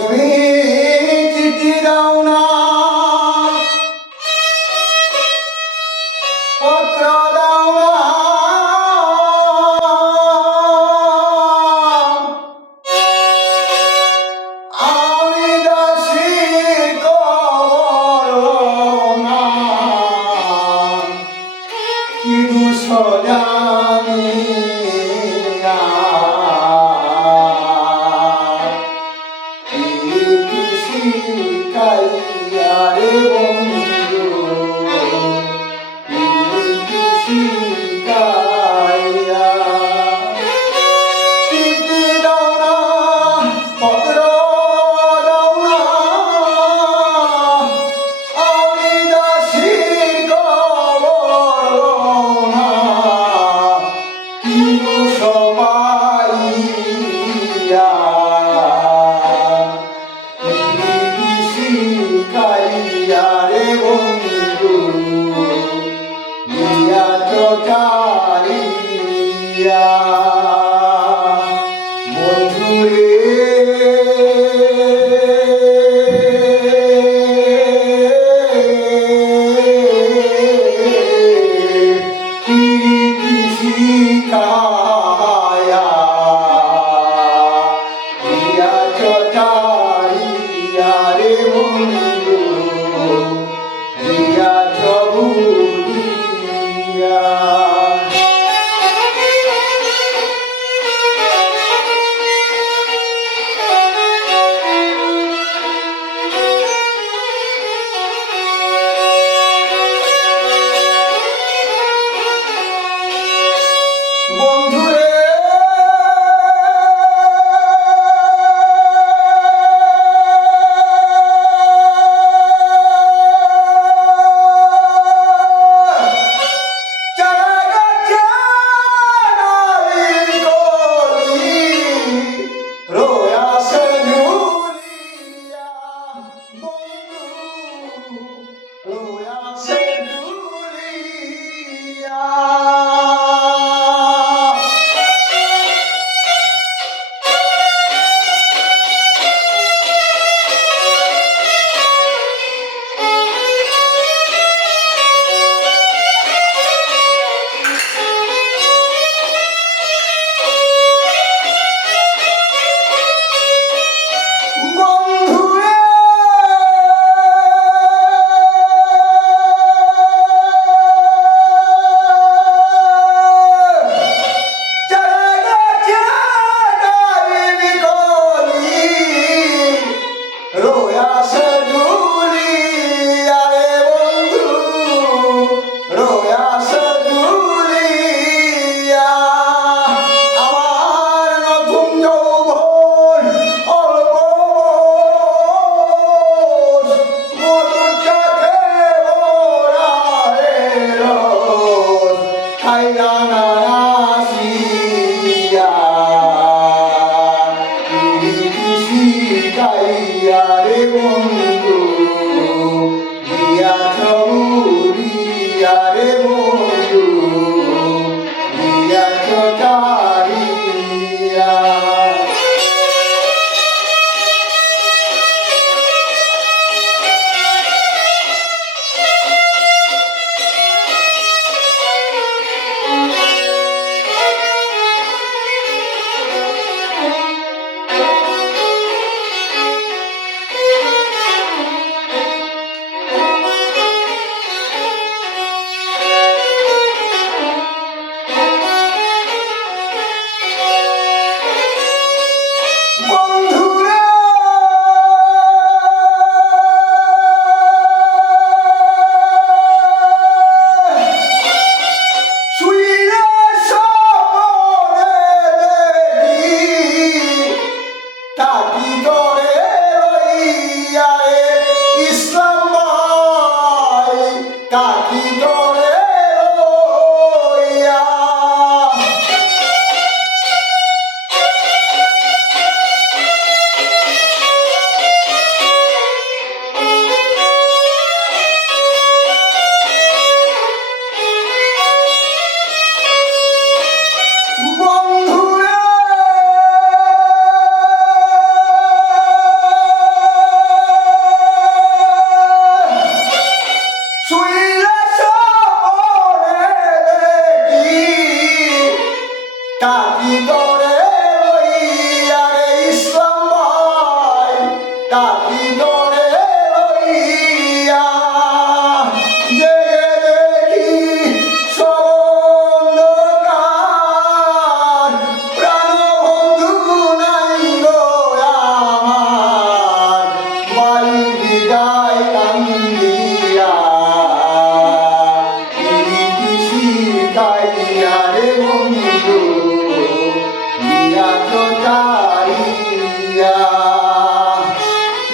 तुम्ही चिठी जाऊना Tá vindo!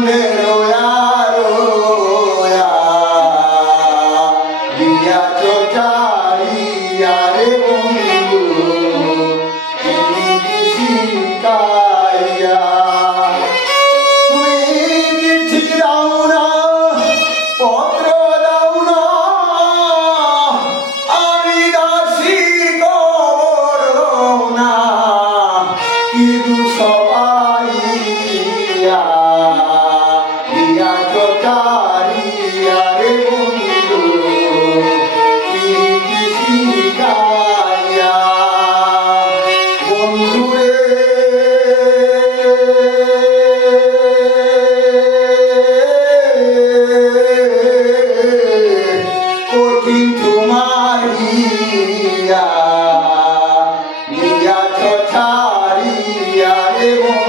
んで તો ચારી રે